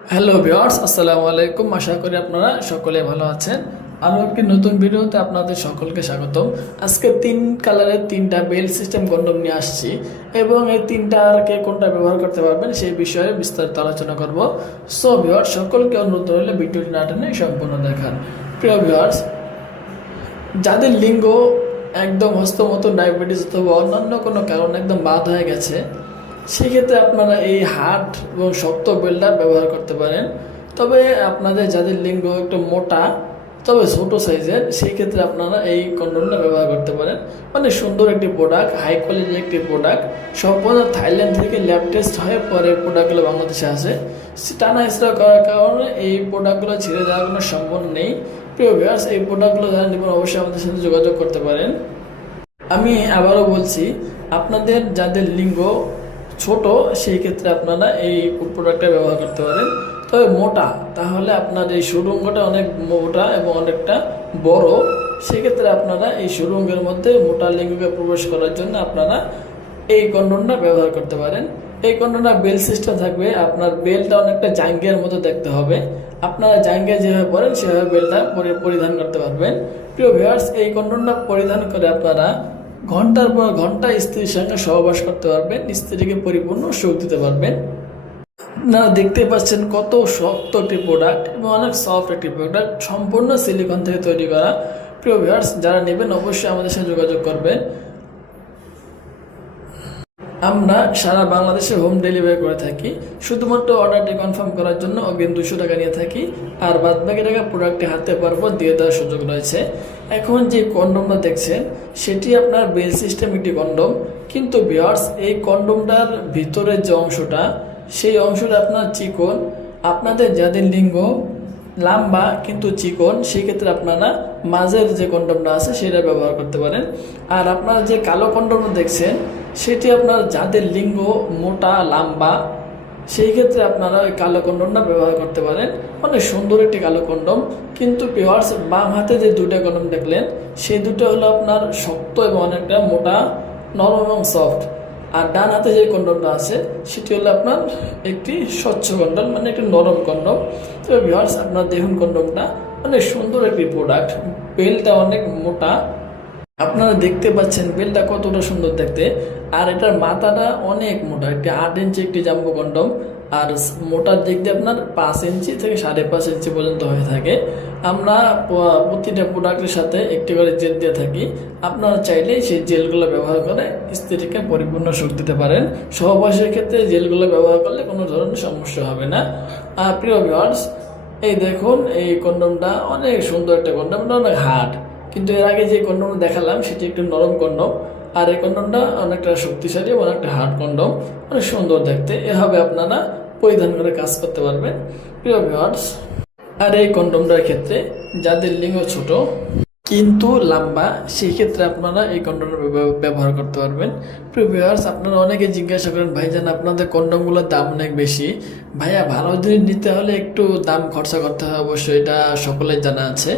Hello viewers আসসালামু আলাইকুম। আশা করি আপনারা সকলে ভালো আছেন। আরও একটি নতুন ভিডিওতে আপনাদের সকলকে স্বাগতম। আজকে তিন কালারের তিনটা বেল সিস্টেম কন্ডম নিয়ে আসছি এবং এই তিনটা আর কে কোনটা ব্যবহার করতে পারবেন সেই বিষয়ে বিস্তারিত আলোচনা করব। সো ভিওয়ার্স সকলকে অনুরোধ রইলে ভিডিওটি না টেনে সম্পূর্ণ দেখান প্রিয় ভিওয়ার্স যাদের লিঙ্গ একদম হস্তমত ডায়াবেটিস অথবা অন্যান্য কোনো কারণে একদম বাদ হয়ে গেছে সেক্ষেত্রে আপনারা এই হার্ড এবং শক্ত বেলটা ব্যবহার করতে পারেন। তবে আপনাদের যাদের লিঙ্গ একটু মোটা, তবে ছোট সাইজের সেই ক্ষেত্রে আপনারা এই কন্ডোমটা ব্যবহার করতে পারেন। মানে সুন্দর একটি প্রোডাক্ট হাই কোয়ালিটির একটি প্রোডাক্ট সম্পূর্ণ থাইল্যান্ড থেকে ল্যাব টেস্ট হয়ে পরে প্রোডাক্টগুলো বাংলাদেশে আসে। টানা স্ট্রা করার কারণে এই প্রোডাক্টগুলো ছেড়ে যাওয়ার কোনো সম্ভব নেই। প্রিয় ভিউয়ার্স এই প্রোডাক্টগুলো যারা নেবেন, অবশ্যই আমাদের সাথে যোগাযোগ করতে পারেন। আমি আবারও বলছি, আপনাদের যাদের লিঙ্গ ছোট, সেই ক্ষেত্রে আপনারা এই প্রোডাক্টটা ব্যবহার করতে পারেন। তবে মোটা, তাহলে আপনার এই সুরঙ্গটা অনেক মোটা এবং অনেকটা বড়। সেক্ষেত্রে আপনারা এই সুরঙ্গের মধ্যে মোটা লিঙ্গকে প্রবেশ করার জন্য আপনারা এই কন্ডনটা ব্যবহার করতে পারেন। এই কন্ডনটা বেল সিস্টেম থাকবে, আপনার বেলটা অনেকটা জাঙ্গিয়ার মতো দেখতে হবে। আপনারা জাঙ্গিয়া যেভাবে পরেন, সেভাবে বেলটা পরিধান করতে পারবেন। প্রিয় ভিউয়ার্স এই কন্ডনটা পরিধান করে আপনারা ঘণ্টার পর ঘণ্টা স্ত্রীর সঙ্গে সহবাস করতে পারবেন, স্ত্রীকে পরিপূর্ণ সুখ দিতে পারবেন। না দেখতে পাচ্ছেন কত শক্ত একটি প্রোডাক্ট এবং অনেক সফট একটি প্রোডাক্ট সম্পূর্ণ সিলিকন থেকে তৈরি করা। প্রিয় ভিউয়ার্স যারা নেবেন অবশ্যই আমাদের সাথে যোগাযোগ করবেন। আমরা সারা বাংলাদেশে হোম ডেলিভারি করে থাকি। শুধুমাত্র অর্ডারটি কনফার্ম করার জন্য অগ্রিম দুশো টাকা নিয়ে থাকি। আর বাদ বাকি টাকা প্রোডাক্টটি হাতে পারব দিয়ে দেওয়ার সুযোগ রয়েছে। এখন যে কন্ডমটা দেখছেন, সেটি আপনার বেল সিস্টেম একটি কন্ডম কিন্তু বিয়ার্স এই কন্ডমটার ভিতরের যে অংশটা, সেই অংশটা আপনার চিকন। আপনাদের যাদের লিঙ্গ লাম্বা কিন্তু চিকন, সেই ক্ষেত্রে আপনারা মাঝের যে কন্ডমটা আছে, সেটা ব্যবহার করতে পারেন। আর আপনারা যে কালো কন্ডমটা দেখছেন সেটি আপনার যাদের লিঙ্গ, মোটা, লাম্বা, সেই ক্ষেত্রে আপনারা ওই কালো কন্ডমটা ব্যবহার করতে পারেন। অনেক সুন্দর একটি কালো কন্ডম। কিন্তু পিওয়ার্স বাম হাতে যে দুটো কন্ডম দেখলেন, সেই দুটো হলো আপনার শক্ত এবং অনেকটা মোটা, নরম এবং সফট আর ডান হাতে যে কন্ডমটা আছে, সেটি হলো আপনার একটি স্বচ্ছ কন্ডম মানে একটি নরম কন্ডম। তো ভিওয়ার্স আপনার দেখুন কন্ডমটা। অনেক সুন্দর একটি প্রোডাক্ট বেলটা অনেক মোটা আপনারা দেখতে পাচ্ছেন বেলটা কতটা সুন্দর দেখতে। আর এটার মাথাটা অনেক মোটা, একটি আট ইঞ্চি একটি জাম্বো কন্ডম। আর মোটার দিক দিয়ে আপনার পাঁচ ইঞ্চি থেকে সাড়ে পাঁচ ইঞ্চি পর্যন্ত হয়ে থাকে। আমরা প্রতিটা প্রোডাক্টের সাথে একটি করে জেল দিয়ে থাকি। আপনারা চাইলে সেই জেলগুলো ব্যবহার করে স্ত্রীকে পরিপূর্ণ সুখ দিতে পারেন। সহবাসের ক্ষেত্রে জেলগুলো ব্যবহার করলে কোনো ধরনের সমস্যা হবে না। আর প্রিয় ভিউয়ার্স এই দেখুন, এই কন্ডমটা অনেক সুন্দর একটা কন্ডমটা অনেক হার্ড। কিন্তু এর আগে যে কন্ডমটা দেখালাম, সেটি একটু নরম কন্ডম। আর এই কন্ডমটা অনেকটা শক্তিশালী এবং অনেকটা হার্ড কন্ডম, অনেক সুন্দর দেখতে। এভাবে আপনারা পরিধান করে কাজ করতে পারবেন। প্রিয় ভিউয়ার্স, আর এই কন্ডমটার ক্ষেত্রে যাদের লিঙ্গ ছোট, কিন্তু লম্বা, সেই ক্ষেত্রে আপনারা এই কন্ডমটা ব্যবহার করতে পারবেন। প্রিয় ভিউয়ার্স, আপনারা অনেকে জিজ্ঞাসা করেন ভাইজান আপনাদের কন্ডমগুলোর দাম অনেক বেশি? ভাইয়া, ভালো জিনিস নিতে হলে একটু দাম খরচা করতে হয়, অবশ্যই। এটা সকলের জানা আছে।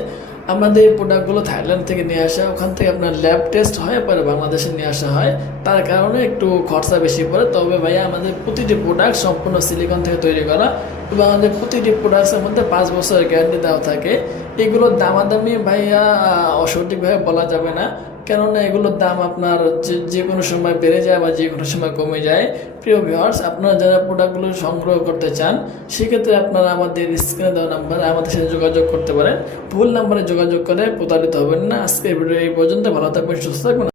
আমাদের এই প্রোডাক্টগুলো থাইল্যান্ড থেকে নিয়ে আসা, ওখান থেকে আপনার ল্যাব টেস্ট হয়, পরে বাংলাদেশে নিয়ে আসা হয়। তার কারণে একটু খরচা বেশি পড়ে। তবে ভাইয়া, আমাদের প্রতিটি প্রোডাক্ট সম্পূর্ণ সিলিকন থেকে তৈরি করা। এবং আমাদের প্রতিটি প্রোডাক্টের মধ্যে পাঁচ বছরের গ্যারান্টি দেওয়া থাকে। এগুলোর দামাদামি ভাইয়া অসঠিকভাবে সঠিকভাবে বলা যাবে না। কেননা এগুলোর দাম আপনার যে কোনো সময় বেড়ে যায় বা যে কোনো সময় কমে যায়। প্রিয় ভিউয়ার্স আপনারা যারা প্রোডাক্টগুলো সংগ্রহ করতে চান, সেক্ষেত্রে আপনারা আমাদের স্ক্রিনে দেওয়া নাম্বারে আমাদের সাথে যোগাযোগ করতে পারেন। ভুল নাম্বারে যোগাযোগ করে প্রতারিত হবেন না। আজকে এই পর্যন্ত। ভালো থাকবেন, সুস্থ থাকবেন।